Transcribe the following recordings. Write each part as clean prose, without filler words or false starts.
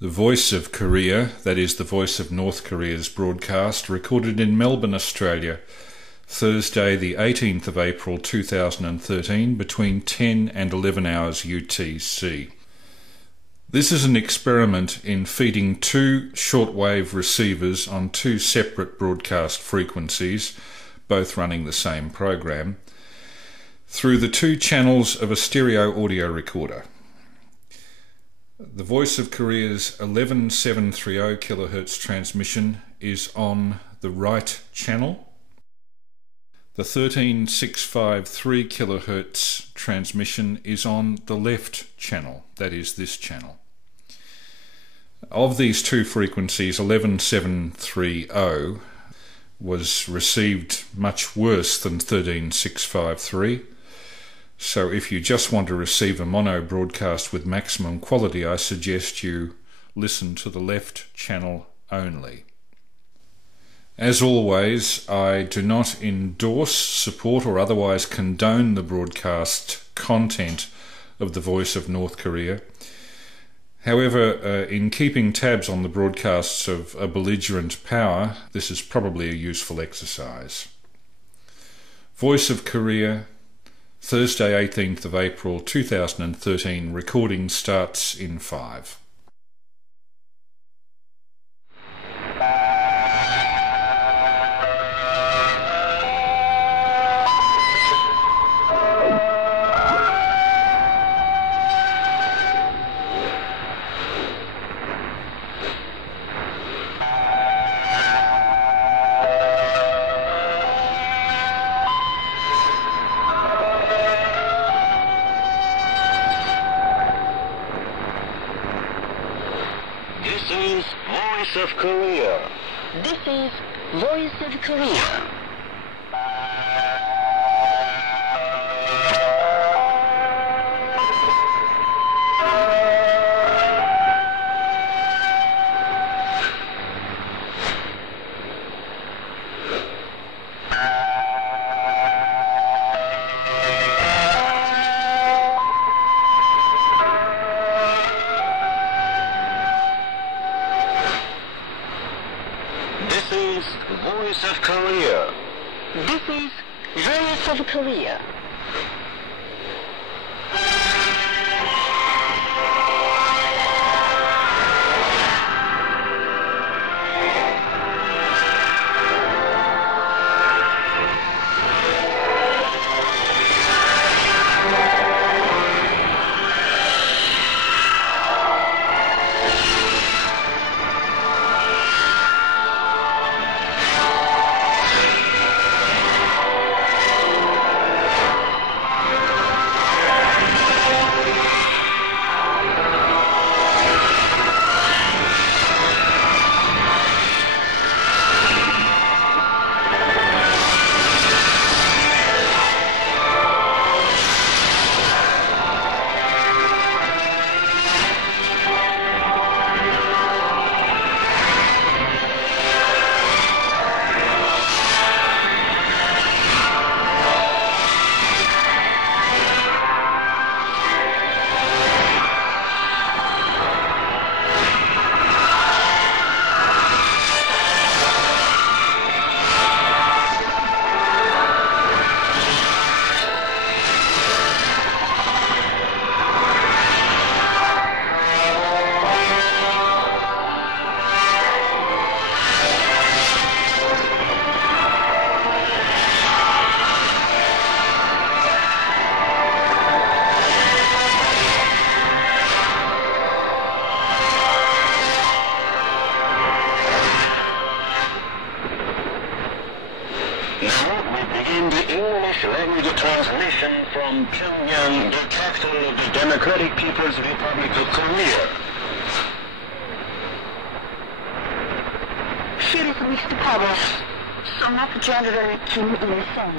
The Voice of Korea, that is the Voice of North Korea's broadcast, recorded in Melbourne, Australia, Thursday the 18th of April 2013 between 10 and 11 hours UTC. This is an experiment in feeding two shortwave receivers on two separate broadcast frequencies, both running the same program, through the two channels of a stereo audio recorder. The Voice of Korea's 11730 kHz transmission is on the right channel. The 13653 kHz transmission is on the left channel, that is this channel. Of these two frequencies, 11730 was received much worse than 13653. So if you just want to receive a mono broadcast with maximum quality, I suggest you listen to the left channel only. As always, I do not endorse, support or otherwise condone the broadcast content of the Voice of North Korea. However, in keeping tabs on the broadcasts of a belligerent power, this is probably a useful exercise. Voice of Korea, Thursday 18th of April 2013, recording starts in 5. Voice of Korea. This is Voice of Korea. This is Voice of Korea. This is Voice of Korea. Language transmission from Pyongyang, the capital of the Democratic People's Republic of Korea. Here is Mr. Powers, son of General Kim Il-sung.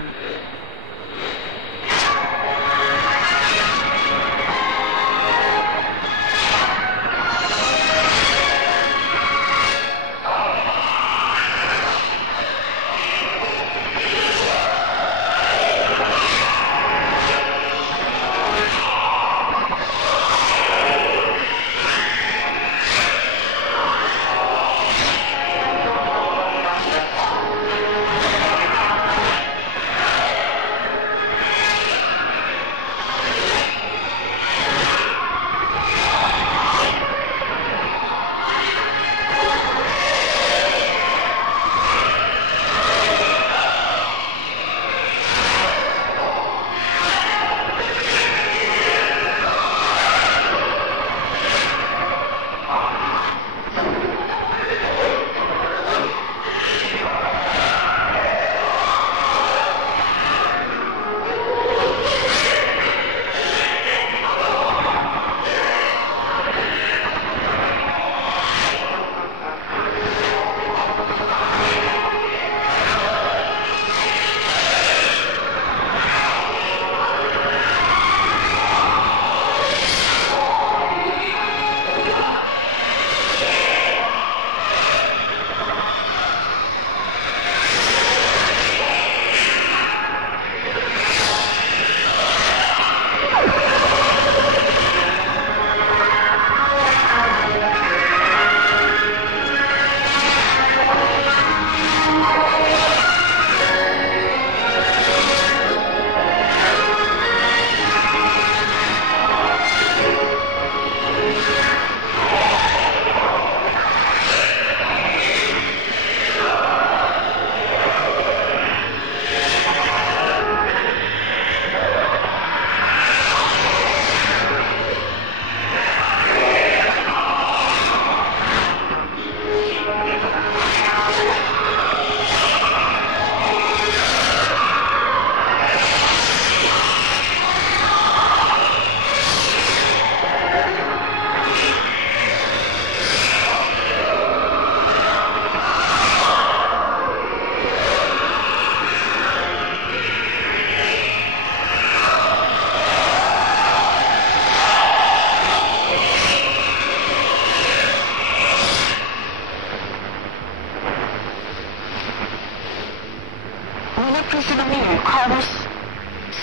was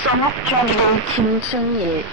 son of General Kim Jong-Il.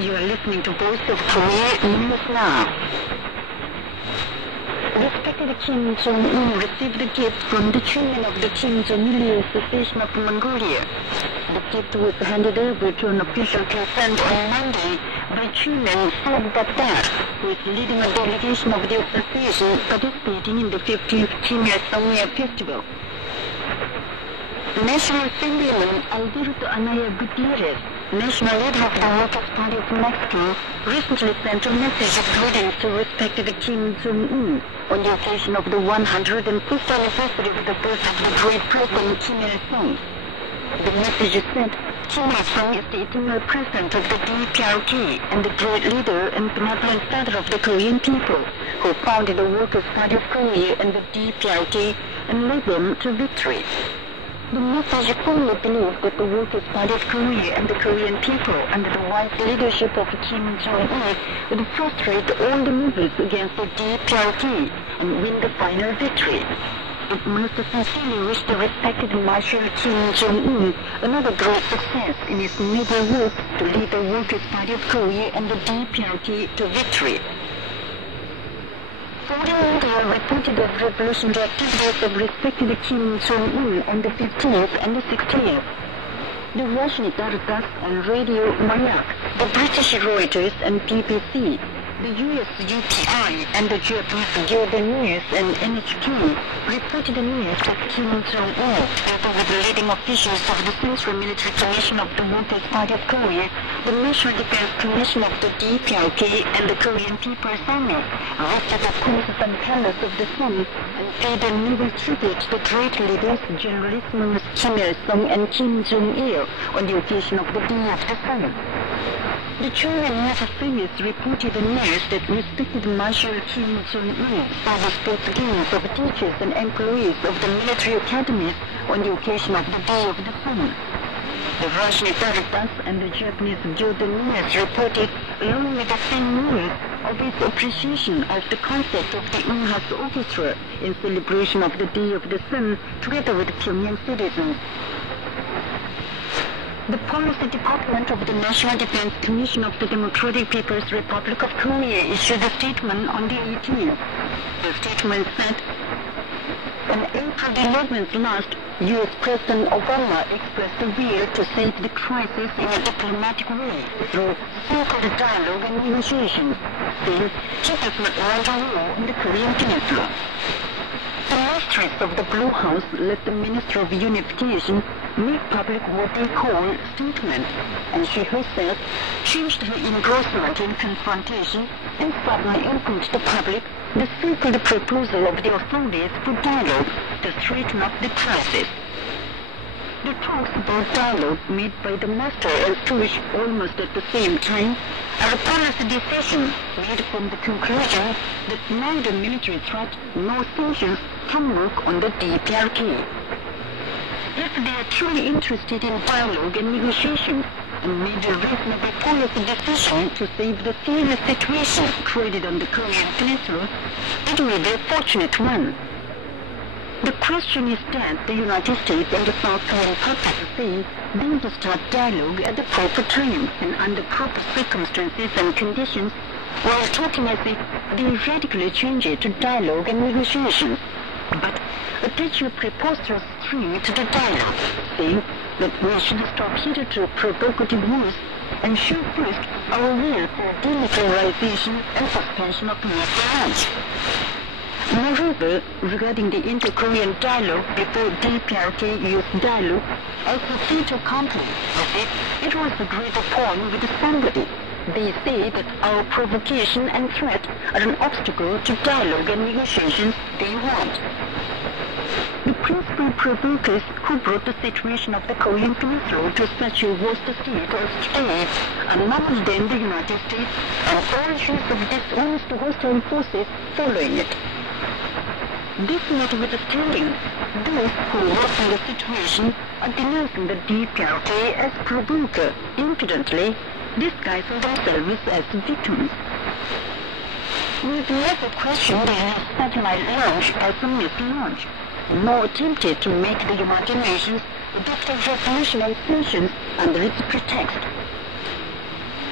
You are listening to Voice of Korea News Now. Respected Kim Jong-un received a gift from the chairman of the Kim Jong-il Association of Mongolia. The gift was handed over to an official concerned on Monday by Chairman That, who is leading a delegation of the association participating in the 15th Kim Il-sung Festival. National Assemblyman Alberto Anaya Gutierrez, national leader of the Workers' Party of Mexico, recently sent a message of greetings to respected Kim Jong-un on the occasion of the 105th anniversary of the birth of the great President Kim Il-sung. The message said, Kim Il-sung is the eternal president of the DPRK and the great leader and benevolent father of the Korean people, who founded the Workers' Party of Korea and the DPRK and led them to victory. The message firmly believes that the Workers' Party of Korea and the Korean people, under the wise leadership of Kim Jong-il, would frustrate all the movements against the DPRK and win the final victory. It most sincerely wish the respected Marshal Kim Jong-un another great success in his noble work to lead the Workers' Party of Korea and the DPRK to victory. Foreign media reported of revolutionary activities of respected Kim Jong-un on the 15th and the 16th. The Russian Tartas and Radio Mayak, the British Reuters and BBC, the US UPI and the Japanese Global News and NHK reported the news that Kim Jong-un, together with the leading officials of the Central Military Commission of the Workers' Party of Korea, the National Defense Commission of the DPRK and the Korean People's Army, lifted the crosses and colors of the sun and paid a noble tribute to the great leaders, Generalissimus Kim Il-sung and Kim Jong-il, on the occasion of the Day of the Sun. The Korean news service reported the news that respected Marshal Kim Jong-un saw the sports games of teachers and employees of the military academies on the occasion of the Day of the Sun. The Russian Veritas and the Japanese Jong-Un reported, along with the same words, of its appreciation of the concept of the Unhas Orchestra in celebration of the Day of the Sun together with Pyongyang citizens. The Policy Department of the National Defense Commission of the Democratic People's Republic of Korea issued a statement on the 18th. The statement said, on April 11th last, U.S. President Obama expressed the will to save the crisis in a diplomatic way through simple dialogue and negotiations, since he does not want a war on the Korean Peninsula. The mistress of the Blue House let the Minister of Unification make public what they call statements, and she herself changed her engrossment in confrontation and suddenly opened to the public the simple proposal of the authorities for dialogue to straighten up the crisis. The talks about dialogue made by the master and steward almost at the same time are a policy decision made from the conclusion that neither military threat nor sanctions can work on the DPRK. If they are truly interested in dialogue and negotiations and made a reasonable policy decision to save the serious situation created on the Korean Peninsula, it will be a fortunate one. The question is that the United States and the South Korean public say they want to start dialogue at the proper time and under proper circumstances and conditions, while talking as if they radically change it to dialogue and negotiations. But attach a preposterous string to the dialogue, saying that we should stop hitherto provocative wars and show first our will for denuclearization and suspension of nuclear launch. Moreover, regarding the inter-Korean dialogue before DPRK used dialogue, as a fait accompli, as if it was agreed upon with somebody. They say that our provocation and threat are an obstacle to dialogue and negotiations they want. The principal provokers who brought the situation of the Korean Peninsula to such a worst state as today are none of them the United States and all shades of dishonest hostile forces following it. This notwithstanding, those who work in the situation are denouncing the DPRK as provoker, impudently disguising themselves as victims. We've never questioned the satellite launch as a missed launch, nor attempted to make the United Nations adopt a resolution on sanctions under its pretext.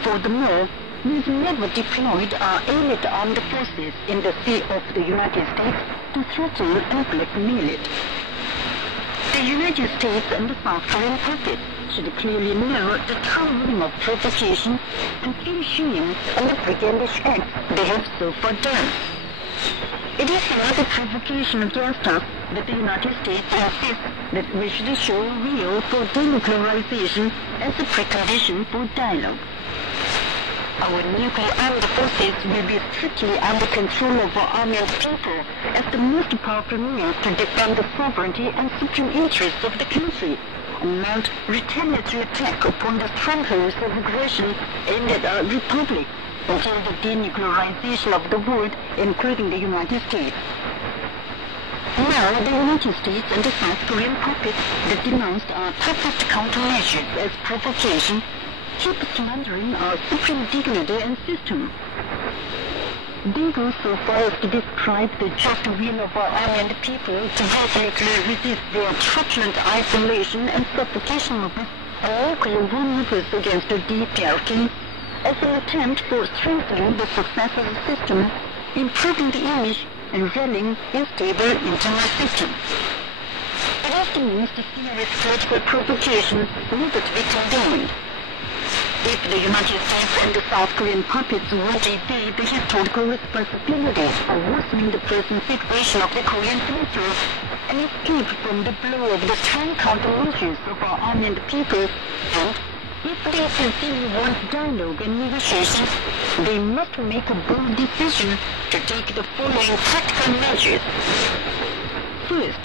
Furthermore, we've never deployed our elite armed forces in the sea of the United States to threaten and blackmail it. The United States and the South Korean puppets should clearly know the true meaning of provocation and feel shame on the brigandish acts they have so far done. It is another provocation against us that the United States insists that we should show will for denuclearization as a precondition for dialogue. Our nuclear armed forces will be strictly under control of our army and people as the most powerful means to defend the sovereignty and supreme interests of the country and mount retaliatory attack upon the strongholds of aggression aimed at our republic until the denuclearization of the world, including the United States. Now, the United States and the South Korean puppets that denounced our toughest countermeasures as provocation keep slandering our supreme dignity and system. They go so far as to describe the just will of our army and people to resolutely resist their truculent isolation and suffocation movements and nuclear war movers against the DPRK as an attempt for strengthening the success of the system, improving the image, and rallying a stable internal system. It is the most serious political provocation needed to be condemned. If the United States and the South Korean puppets would evade the historical responsibilities of worsening the present situation of the Korean Peninsula and escape from the blow of the strong countermeasures of our army and people, and if they sincerely want dialogue and negotiations, they must make a bold decision to take the following practical measures. First,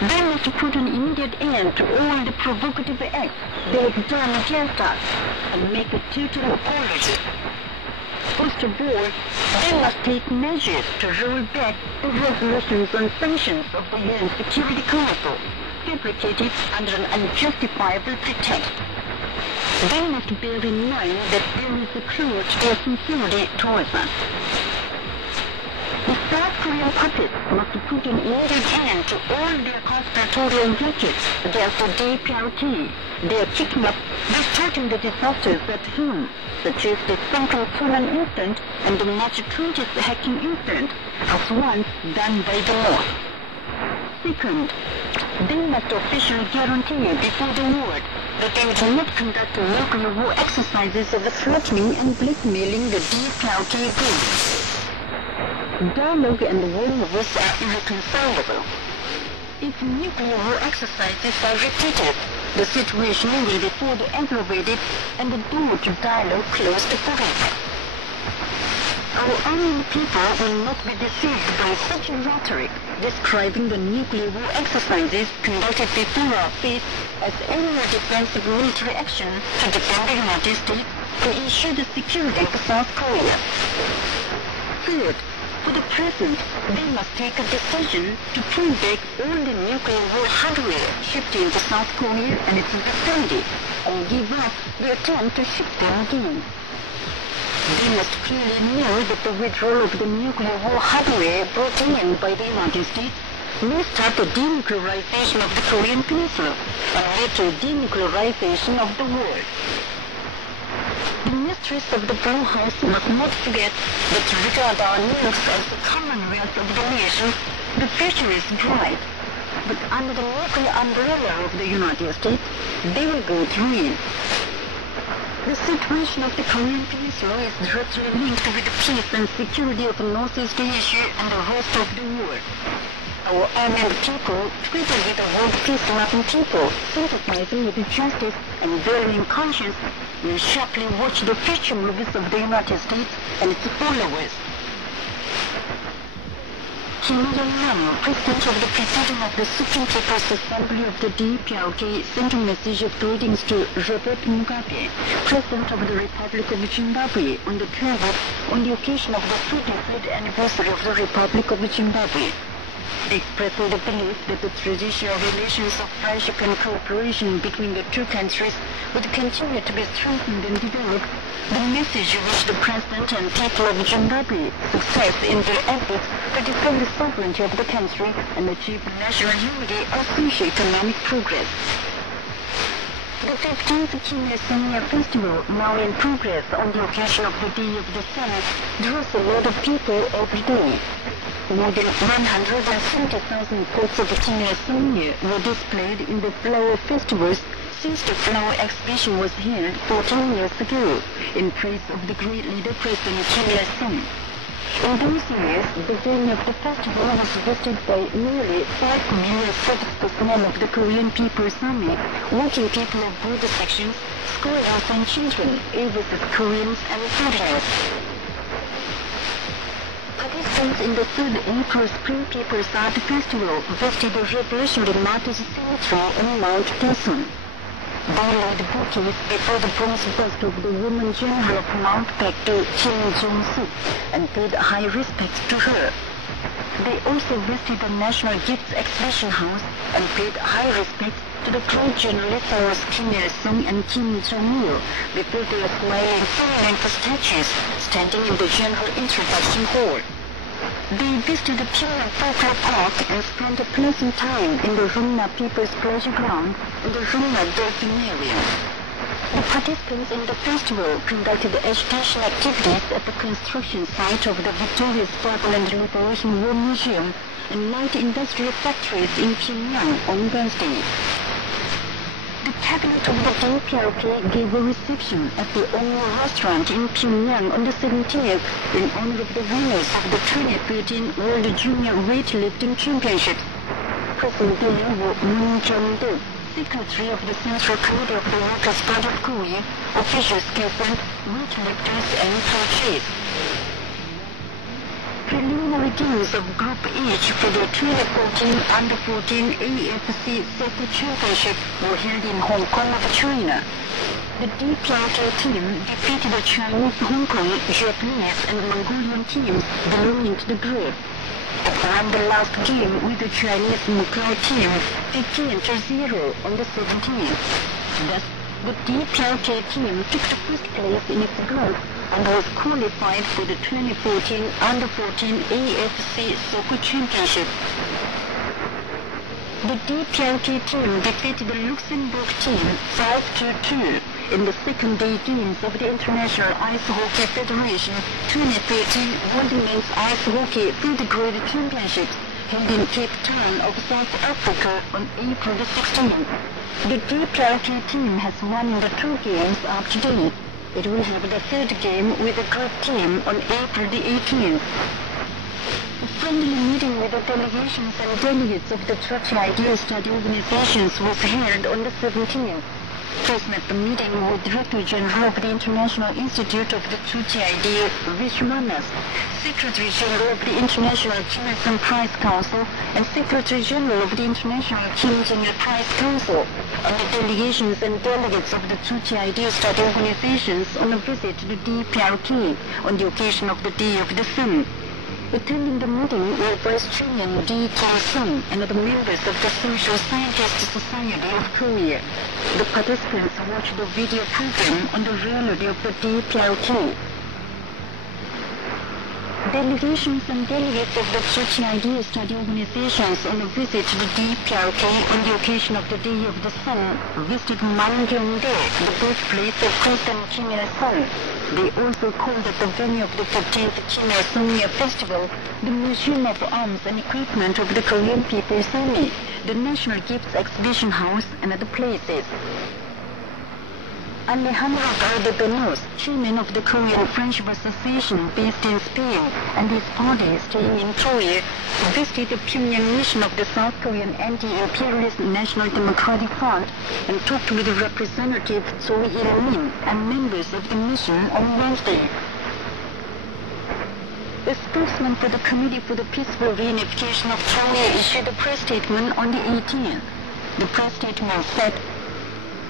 they must put an immediate end to all the provocative acts they have done against us and make a total apology. First of all, they must take measures to roll back the resolutions on sanctions of the UN Security Council, fabricated under an unjustifiable pretext. They must bear in mind that there is a clue to their sincerity towards us. The South Korean puppets must put an immediate end to all their conspiratorial gadgets against the DPRK. They are kicking up, distorting the disasters at home, such as the sunken Poland incident and the March 20th hacking incident, as once done by the North. Second, they must officially guarantee before the war that they will not conduct nuclear war exercises of threatening and blackmailing the DPRK group. Dialogue and war wars are irreconcilable. If nuclear war exercises are repeated, the situation will be further aggravated and the door to dialogue closed forever. Our army people will not be deceived by such rhetoric describing the nuclear war exercises conducted before our face as any defensive military action to defend the United States to ensure the security of South Korea. Third, for the present, they must take a decision to pull back all the nuclear war hardware shipped into South Korea and its vicinity and give up the attempt to ship them again. They must clearly know that the withdrawal of the nuclear war hardware brought in by the United States may start the denuclearization of the Korean Peninsula and lead to a denuclearization of the world. The mistress of the Blue House must not forget that to regard our nukes as the commonwealth of the nations, the future is bright. But under the nuclear umbrella of the United States, they will go to ruin. The situation of the Korean Peninsula is directly linked with the peace and security of Northeast Asia and the rest of the world. Our armed people, together with the world peace-loving people, sympathizing with justice and valuing conscience, will sharply watch the future moves of the United States and its followers. Kim Jong-un, President of the Presidium of the Supreme People's Assembly of the DPRK, sent a message of greetings to Robert Mugabe, President of the Republic of Zimbabwe, on the 12th, on the occasion of the 33rd anniversary of the Republic of Zimbabwe. Expressing the belief that the traditional relations of friendship and cooperation between the two countries would continue to be strengthened and developed, the message wished the President and people of Zimbabwe success in their efforts to defend the sovereignty of the country and achieve national unity or socio-economic progress. The 15th KCNA festival, now in progress on the occasion of the Day of the Sun, draws a lot of people every day. More than 170,000 pots of KCNA were displayed in the flower festivals since the flower exhibition was held 14 years ago, in praise of the great leader President Kim Il-sung. In those years, the venue of the festival was visited by nearly 5 million service personnel of the Korean People's Army, working people of both sections, scholars and children, overseas Koreans and foreigners. Participants in the 3rd April Spring People's Art Festival visited the Revolutionary Martyrs Cemetery in Mount Daesun. They laid bouquets before the bronze bust of the woman general of Mount Baekdo, Kim Jong-suk, and paid high respects to her. They also visited the National Gifts Exhibition House and paid high respects to the great generalissimus Kim Il-sung and Kim Jong-il before their smiling full-length statues standing in the General Introduction Hall. They visited the Pyongyang Folklore Park and spent a pleasant time in the Rumna People's Pleasure Ground and the Rumna Dolphinarium. The participants in the festival conducted educational activities at the construction site of the Victoria's Fatherland Liberation War Museum and light industrial factories in Pyongyang on Wednesday. The cabinet of the DPRK gave a reception at the Jong-Il restaurant in Pyongyang on the 17th in honor of the winners of the 2013 World Junior Weightlifting Championships. Present there were Moon Jong-il, Secretary of the Central Committee of the Workers' Party of Korea, officials present, weightlifters and coaches. Preliminary games of Group H for the 2014 Under-14 AFC Soccer Championship were held in Hong Kong of China. The DPRK team defeated the Chinese, Hong Kong, Japanese and Mongolian teams belonging to the group. It won the last game with the Chinese Macau team 15-0 on the 17th. Thus, The DPRK team took the first place in its group and was qualified for the 2014 Under-14 AFC Soccer Championship. The DPRK team defeated the Luxembourg team 5-2 in the second day games of the International Ice Hockey Federation 2013 World Men's Ice Hockey Third Grade Championships held in Cape Town of South Africa on April the 16th. The DPRK team has won the 2 games up to date. It will have the third game with the group team on April the 18th. A friendly meeting with the delegations and delegates of the Church Idea Study organizations was held on the 17th. Present at the meeting were Director General of the International Institute of the Church Idea, Vishwanas, Secretary General of the International Kim Il-sung Prize Council, and Secretary General of the International Kim Jong-Il Prize Council, and the delegations and delegates of the Church Idea Study organizations on a visit to the DPRK on the occasion of the Day of the Sun. Attending the meeting were Vice Chairman D. Jong-un and the members of the Social Scientist Society of Korea. The participants watched the video program on the reality of the DPRK. Delegations and delegates of the Church Idea Study organizations on a visit to the DPRK on the occasion of the Day of the Sun visited Mangyongdae, the birthplace of President Kim Il-sung. They also called at the venue of the 15th Kim Il-sung Year Festival the Museum of Arms and Equipment of the Korean People's Army, the National Gifts Exhibition House, and other places. Alejandro Gardebenos, chairman of the Korean Friendship Association based in Spain, and his party staying in Korea, visited the Pyongyang mission of the South Korean Anti-Imperialist National Democratic Front and talked with the representative Jong-Il and members of the mission on Wednesday. The spokesman for the Committee for the Peaceful Reunification of Korea issued a press statement on the 18th. The press statement said,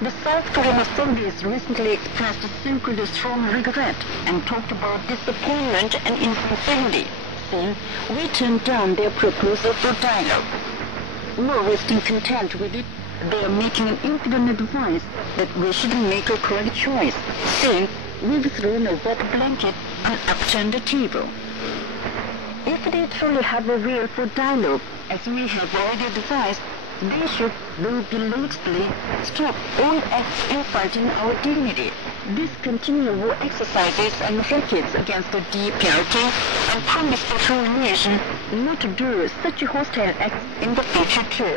"The South Korean authorities recently expressed a strong regret and talked about disappointment and insincerity, saying we turned down their proposal for dialogue. We're resting content with it. They are making an impudent advice that we shouldn't make a correct choice, saying we've thrown a wet blanket and upturned the table. If they truly have a will for dialogue, as we have already advised, they should belatedly stop all acts insulting our dignity, discontinue war exercises and rackets against the DPRK, and promise the whole nation not to do such hostile acts in the future too."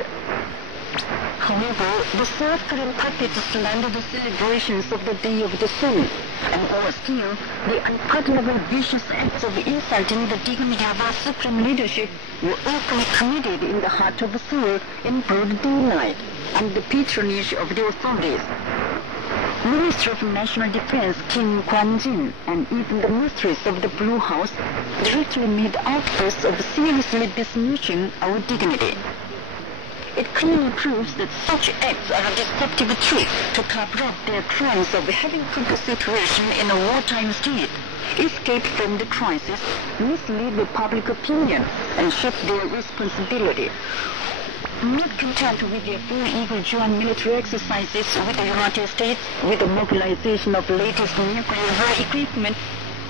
However, the South Korean puppets slandered the celebrations of the Day of the Sun, and worse still, the unpardonable vicious acts of insulting the dignity of our supreme leadership were openly committed in the heart of Seoul in broad daylight, under the patronage of the authorities. Minister of National Defense Kim Kwan-jin and even the mistress of the Blue House directly made outbursts of seriously besmirching our dignity. It clearly proves that such acts are a deceptive trick to cover up their crimes of having put the situation in a wartime state, escaped from the crisis, misled the public opinion, and shift their responsibility. Not content with their full eagle joint military exercises with the United States, with the mobilization of latest nuclear war equipment,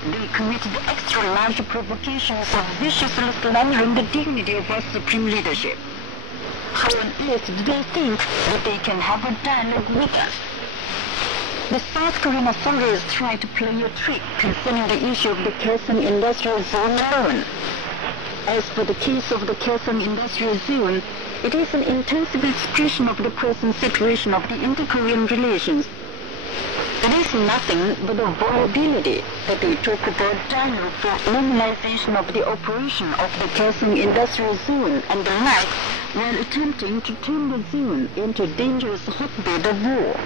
they committed extra large provocations of viciously slandering the dignity of our supreme leadership. How on earth do they think that they can have a dialogue with us? The South Korean authorities try to play a trick concerning the issue of the Kaesong Industrial Zone alone. As for the case of the Kaesong Industrial Zone, it is an intensive expression of the present situation of the inter-Korean relations. It is nothing but a vulnerability that they talk about dialogue for normalization of the operation of the Kaesong Industrial Zone and the like, while attempting to turn the zone into a dangerous hotbed of war.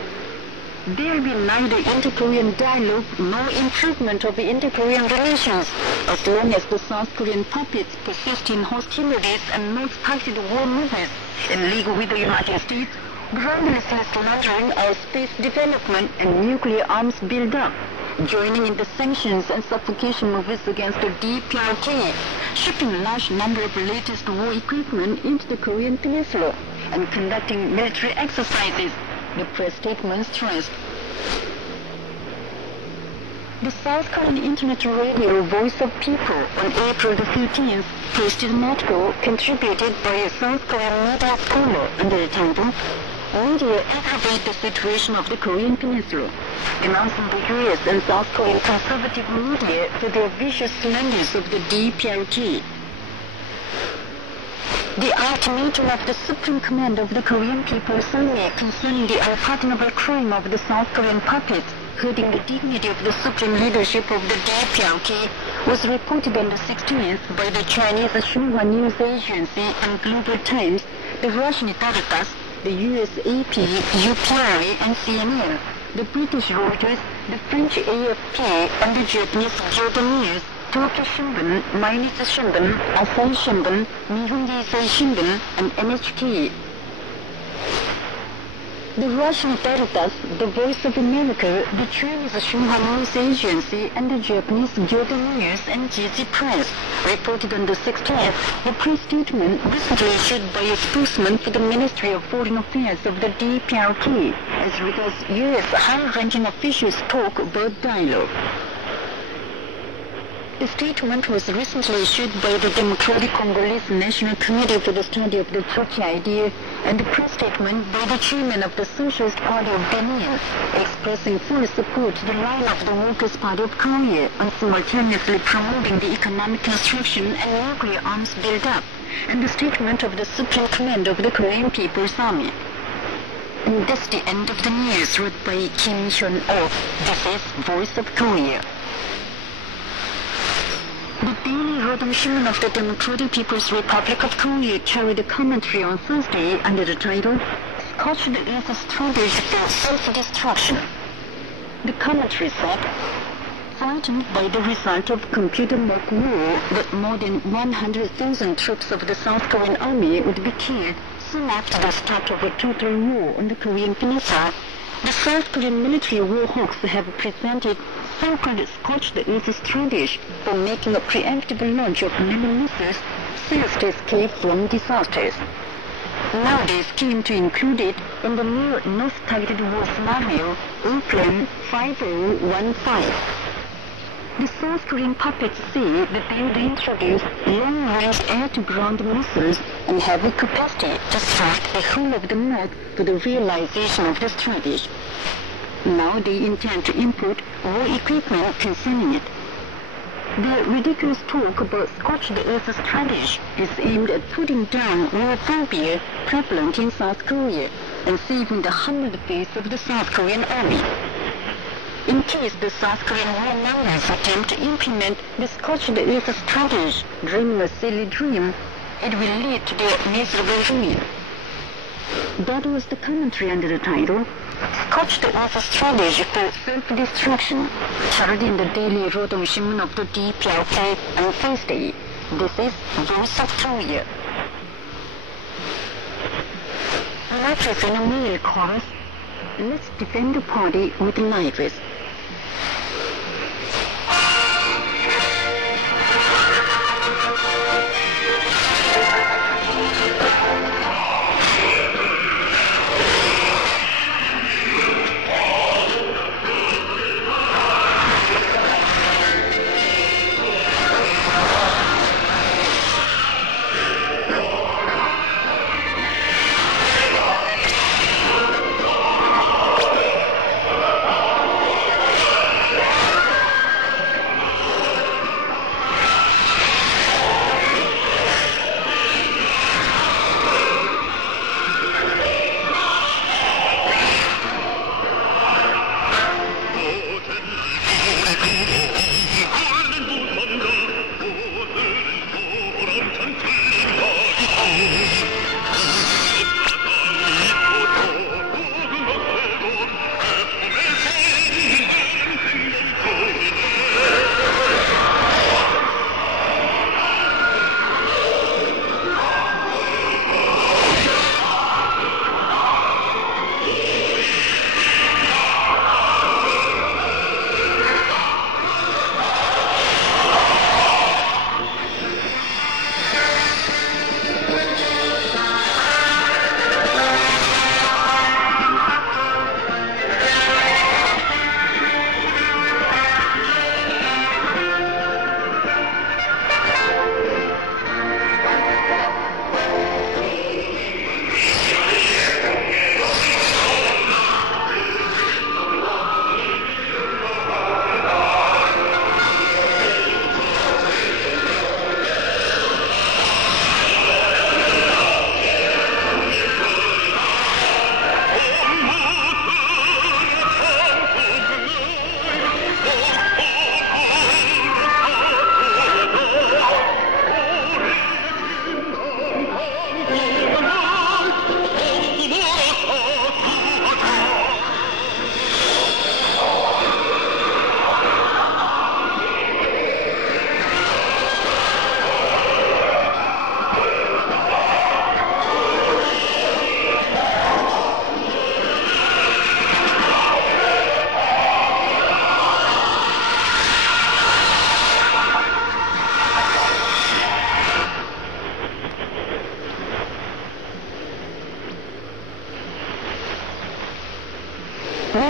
There will be neither inter-Korean dialogue nor improvement of the inter-Korean relations as long as the South Korean puppets persist in hostilities and most-targeted war movements in league with the United States, groundlessly slandering our space development and nuclear arms build-up, joining in the sanctions and suffocation moves against the DPRK, shipping a large number of latest war equipment into the Korean peninsula, and conducting military exercises, the press statement stressed. The South Korean Internet radio Voice of People on April the 13th posted an article contributed by a South Korean media scholar under the title "Media Aggravate the Situation of the Korean Peninsula," denouncing the US and South Korean conservative media for their vicious slanders of the DPRK. The ultimatum of the Supreme Command of the Korean People's Army concerning the unpardonable crime of the South Korean puppets hurting the dignity of the supreme leadership of the DPRK was reported on the 16th by the Chinese Xinhua News Agency and Global Times, the Russian Veritas, the US AP, DPRK, and CNN, the British Reuters, the French AFP, and the Japanese Jong-Un News, Tokyo Shimbun, Mainichi Shimbun, Asahi Shimbun, Nihon Keizai Shimbun, and NHK. The Russian Veritas, the Voice of America, the Chinese Xinhua News Agency, and the Japanese Jong-Un News and JG Press reported on the 16th the press statement recently issued by a spokesman for the Ministry of Foreign Affairs of the DPRK as regards U.S. high-ranking officials' talk about dialogue. The statement was recently issued by the Democratic Congolese National Committee for the Study of the Turkey Idea and the press statement by the chairman of the Socialist Party of Benin, expressing full support to the line of the Workers' Party of Korea on simultaneously promoting the economic construction and nuclear arms build-up, and the statement of the Supreme Command of the Korean People's Army. And that's the end of the news read by Kim Hyun-oh. This is Voice of Korea. The Daily Rodong Shimun of the Democratic People's Republic of Korea carried a commentary on Thursday under the title "Scorched Earth Strategy for Self-Destruction." The commentary said, frightened by the result of computer-mock war that more than 100,000 troops of the South Korean army would be killed soon after the start of a total war on the Korean Peninsula, the South Korean military war hawks have presented so-called scorched earth strategy for making a preemptive launch of many missiles so as to escape from disasters. Nowadays came to include it in the new North-targeted war scenario, Plan 5015. The South Korean puppets say that they would introduce long-range air-to-ground missiles and have the capacity to strike the whole of the North for the realization of the strategy. Now they intend to import war equipment concerning it. The ridiculous talk about scorched earth strategy is aimed at putting down war phobia prevalent in South Korea and saving the humbled face of the South Korean army. In case the South Korean warmongers attempt to implement the scorched earth strategy, dreaming a silly dream, it will lead to their miserable ruin. That was the commentary under the title "Scorched Earth Strategy for Self-Destruction," carried in the Daily Rodong Shimun of the DPRK on Thursday. This is Voice of Korea. Letters in a mail chorus. Let's defend the party with knives.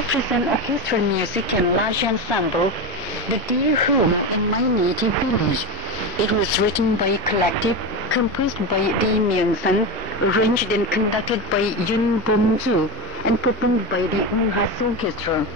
present orchestral music and large ensemble, The Dear Home in My Native Village. It was written by a collective, composed by Lee Myung-sun, arranged and conducted by Yoon Bom-ju, and performed by the Unhas Orchestra.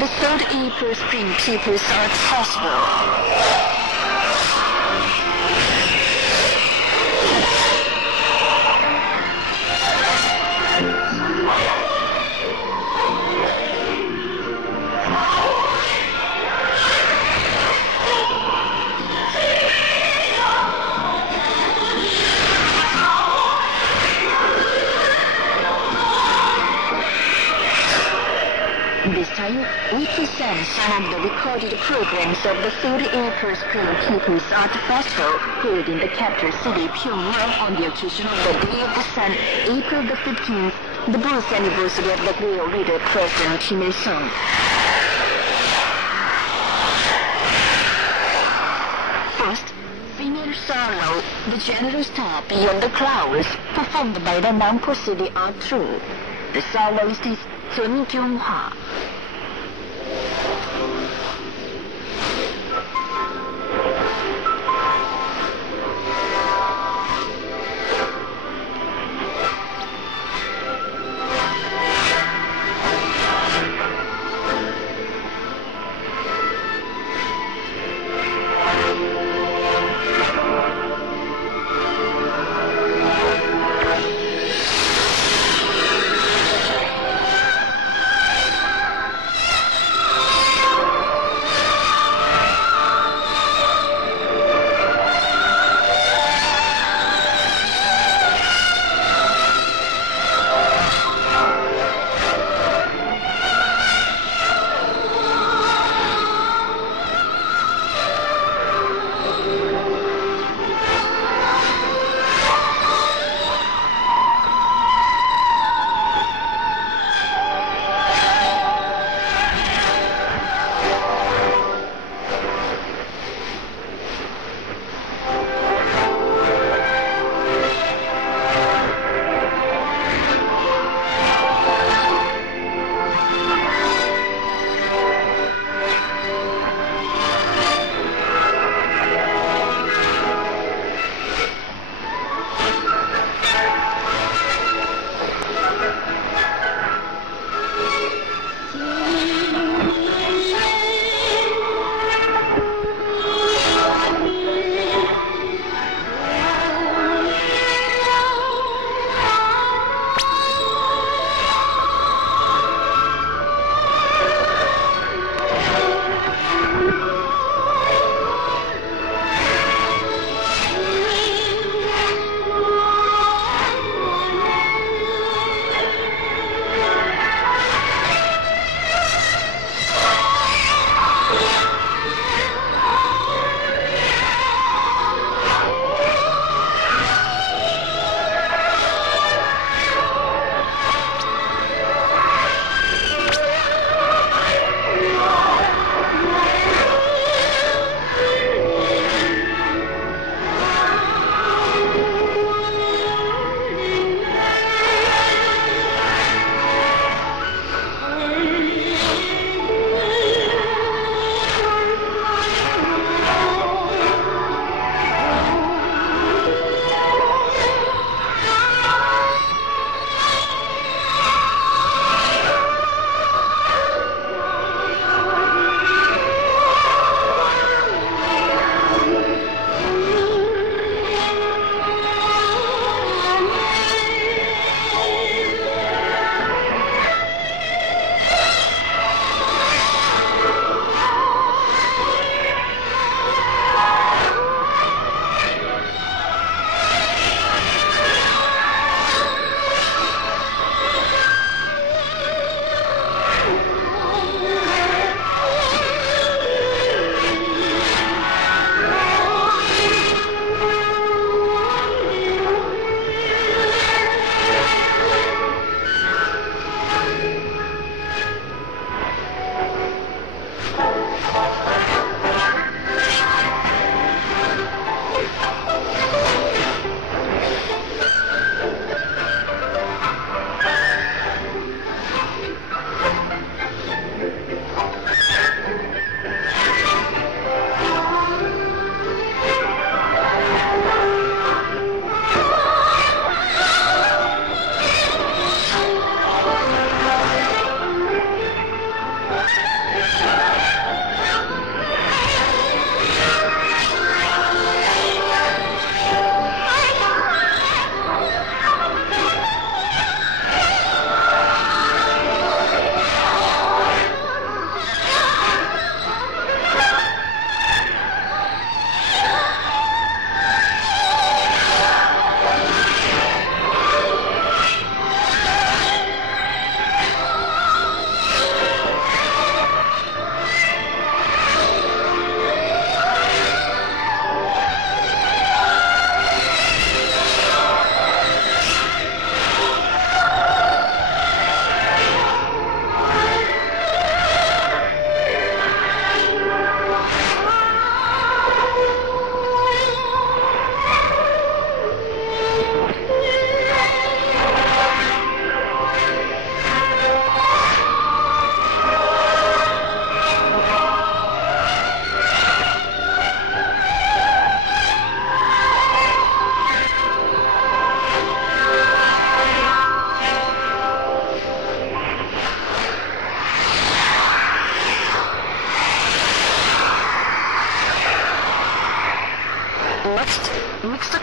the 3rd April Spring People's Art Festival. This time, we present some of the recorded programs of the 3rd April Spring People's Art Festival held in the capital city, Pyongyang, on the occasion of the Day of the Sun, April the 15th, the birth anniversary of the great leader President Kim Il-sung. First, female solo, the general star Beyond the Clouds, performed by the Nampo City Art Troupe. The soloist is Jong-Il.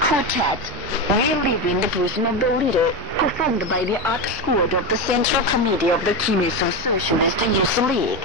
Quartet, We Live in the Bosom of the Leader, performed by the art squad of the Central Committee of the Kim Il-sung Socialist Youth League.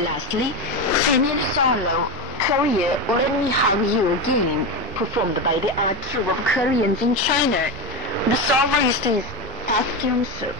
Lastly, Female Solo, Korea, Let Me Hug You Again, performed by the art troupe of Koreans in China. The soloist is Park Kyung-soo.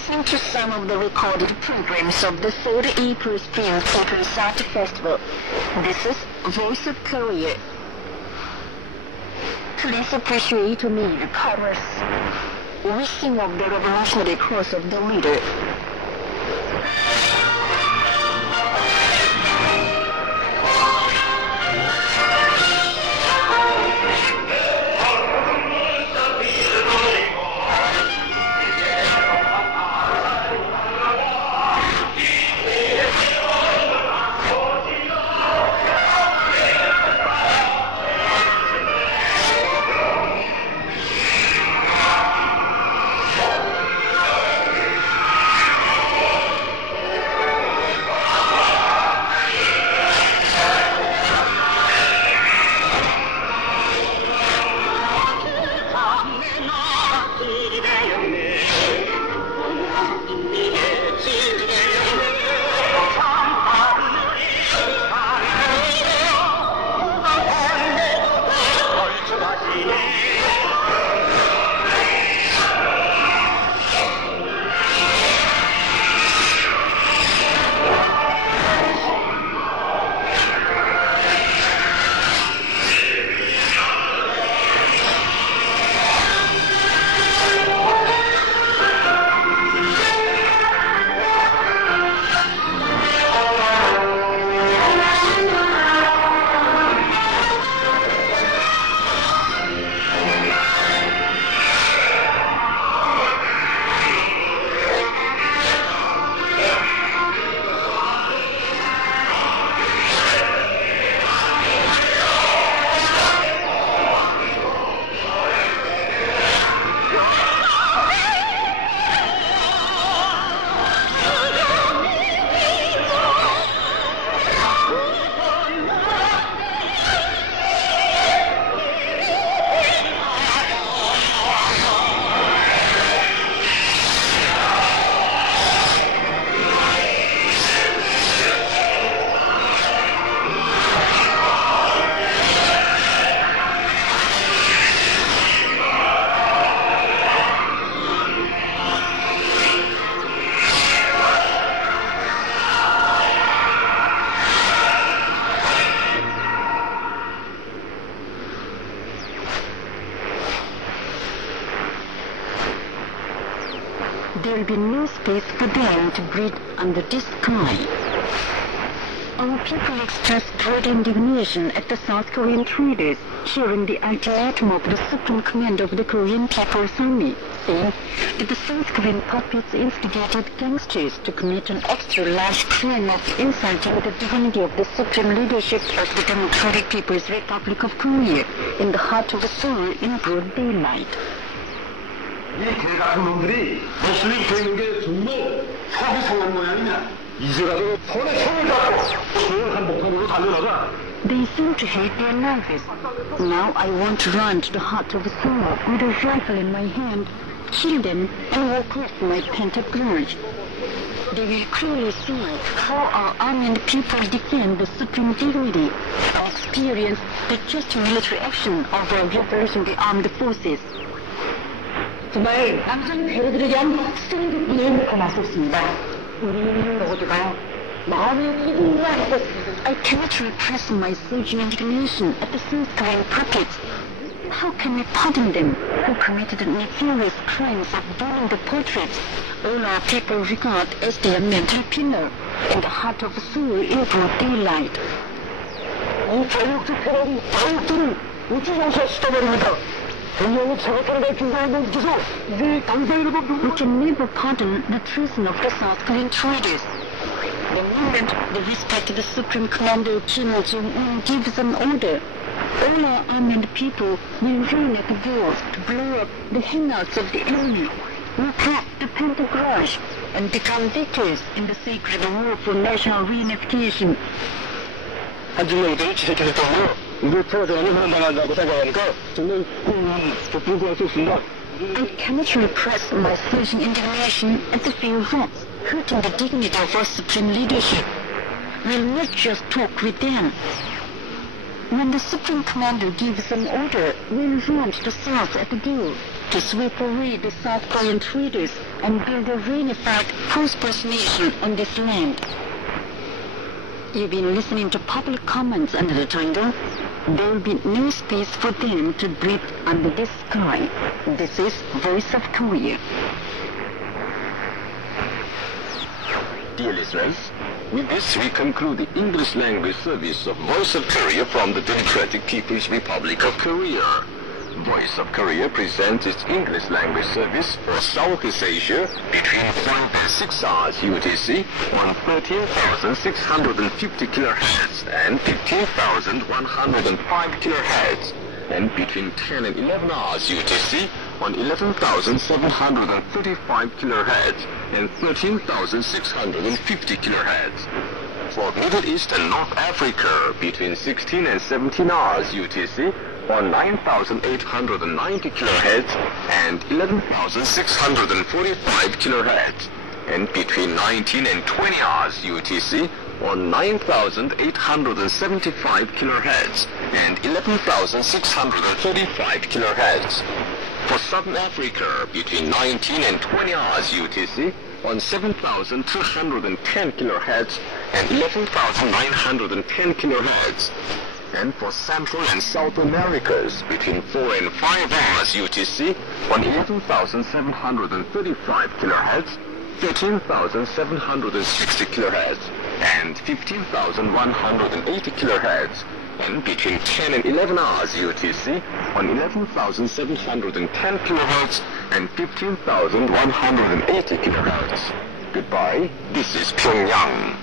listening to some of the recorded programs of the 3rd April Spring People's Art Festival. This is Voice of Korea. Please appreciate me, the chorus. We sing of the revolutionary cause of the leader. There will be no space for them to breathe under this sky. Our people expressed great indignation at the South Korean traders hearing the ultimatum of the Supreme Command of the Korean People's Army, saying that the South Korean puppets instigated gangsters to commit an extra large crime of insulting the dignity of the supreme leadership of the Democratic People's Republic of Korea in the heart of Seoul in broad daylight. 이 개같은 놈들이 모슬림 되는 게 정말 속이 상한 모양이냐? 이제라도 손에 총을 잡고 소원한 목표로 달려나가. They seem to hate their lives. Now I want to run to the heart of Seoul with a rifle in my hand, kill them, and walk off my pent-up grudge. They will clearly see how our army and people defend the supreme dignity and experience the just military action of our revolutionary armed forces. 정말 남성 배우들에 대한 승리를 놓고 나섰습니다. 우리는 모두가 마음의 인류하는 것. I cannot repress my surging indignation at the South Korean puppets. How can we pardon them who committed nefarious crimes of burning the portraits all our people regard as their mental pillar in the heart of Seoul in broad daylight? 이 자유국적 패러디 자유들을 우주정서 시켜버립니다. We can never pardon the treason of the South Korean traders. The moment the respected Supreme Commander Kim Jong-un gives an order, all our armed people will run at the walls to blow up the hangouts of the enemy, walk off the pentagram, and become victors in the sacred war for national reunification. 한중년들이 지새끼셨다고요? 이거 태워서는 한방한다고 생각하니까 정말 불구할 수 있습니다. I cannot repress my surging indignation at the few rats hurting the dignity of our supreme leadership. We'll not just talk with them. When the Supreme Commander gives an order, we'll run to the south at the door to sweep away the South Korean traders and build a reunified, prosperous nation on this land. You've been listening to public comments under the title, "There will be no space for them to breathe under this sky." This is Voice of Korea. Dear listeners, with this we conclude the English language service of Voice of Korea from the Democratic People's Republic of Korea. Voice of Korea presents its English language service for Southeast Asia between 5 and 6 hours UTC on 13,650 kHz and 15,105 kHz, and between 10 and 11 hours UTC on 11,735 kHz and 13,650 kHz. For Middle East and North Africa between 16 and 17 hours UTC on 9,890 kHz and 11,645 kHz, and between 19 and 20 hours UTC on 9,875 kHz and 11,635 kHz. For Southern Africa between 19 and 20 hours UTC on 7,210 kHz and 11,910 kHz. And for Central and South Americas between 4 and 5 hours UTC on 11,735 kHz, 13,760 kHz, and 15,180 kHz, and between 10 and 11 hours UTC on 11,710 kHz and 15,180 kHz. Goodbye, this is Pyongyang.